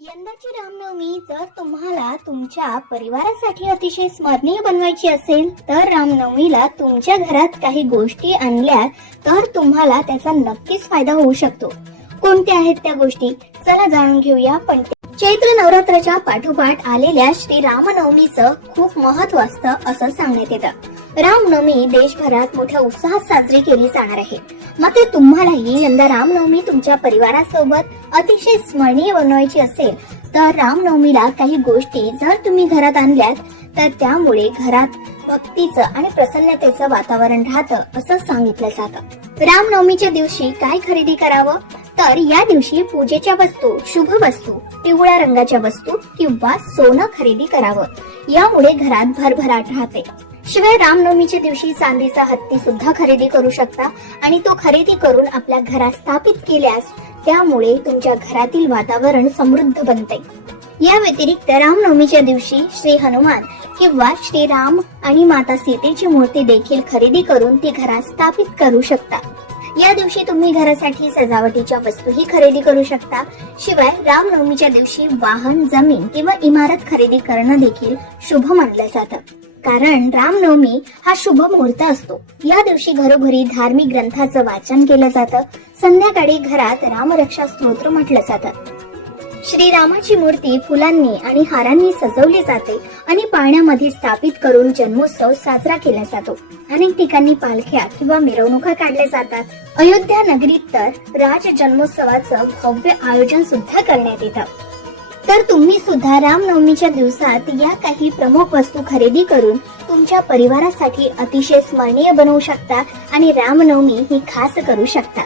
यंदाची रामनवमी जर तुम्हाला तुमच्या परिवारासाठी अतिशय स्मरणीय बनवायची असेल तर रामनवमीला तुमच्या घरात काही गोष्टी आणल्या तर तुम्हाला त्याचा नक्कीच फायदा होऊ शकतो. कोणत्या आहेत त्या गोष्टी चला जाणून घेऊया. पण चैत्र नवरात्राच्या पाठोपाठ आलेल्या श्री रामनवमीचं खूप महत्त्व असतं असं सांगण्यात येतं. रामनवमी देशभरात मोठ्या उत्साहात साजरी केली जाणार आहे. मात्र तुम्हालाही यंदा रामनवमी तुमच्या परिवारासोबत अतिशय स्मरणीय बनवायची असेल तर रामनवमीला काही गोष्टी जर तुम्ही घरात आणल्यात तर त्यामुळे घरात भक्तीचं आणि प्रसन्नतेचं वातावरण राहतं असं सांगितलं जातं. रामनवमीच्या दिवशी काय खरेदी करावं तर या दिवशी पूजेच्या वस्तू, शुभ वस्तू, पिवळ्या रंगाच्या वस्तू किंवा सोनं खरेदी करावं. यामुळे घरात भरभराट राहते. शिवाय रामनवमीच्या दिवशी चांदीचा हत्ती सुद्धा खरेदी करू शकता आणि तो खरेदी करून आपल्या घरात स्थापित केल्यास त्यामुळे तुमच्या घरातील वातावरण समृद्ध बनते. या व्यतिरिक्त रामनवमीच्या दिवशी श्री हनुमान किंवा श्रीराम आणि माता सीतेची मूर्ती देखील खरेदी करून ती घरात स्थापित करू शकता. या दिवशी तुम्ही घरासाठी सजावटीच्या वस्तूही खरेदी करू शकता. शिवाय रामनवमीच्या दिवशी वाहन, जमीन किंवा इमारत खरेदी करणं देखील शुभ मानलं जातं. कारण रामनवमी हा शुभ मुहूर्त असतो. या दिवशी घरोघरी धार्मिक ग्रंथाचं वाचन केलं जातं. संध्याकाळी घरात रामरक्षा स्तोत्र म्हटलं जातं. श्रीरामाची मूर्ती फुलांनी आणि हारांनी सजवली जाते आणि पाळण्यामध्ये स्थापित करून जन्मोत्सव साजरा केला जातो. अनेक ठिकाणी पालख्या किंवा मिरवणुका काढल्या जातात. अयोध्या नगरीत तर राज जन्मोत्सवाचं भव्य आयोजन सुद्धा करण्यात येतं. तर तुम्ही सुद्धा रामनवमीच्या दिवसात या काही प्रमुख वस्तू खरेदी करून तुमच्या परिवारासाठी अतिशय स्मरणीय बनवू शकता आणि रामनवमी ही खास करू शकता.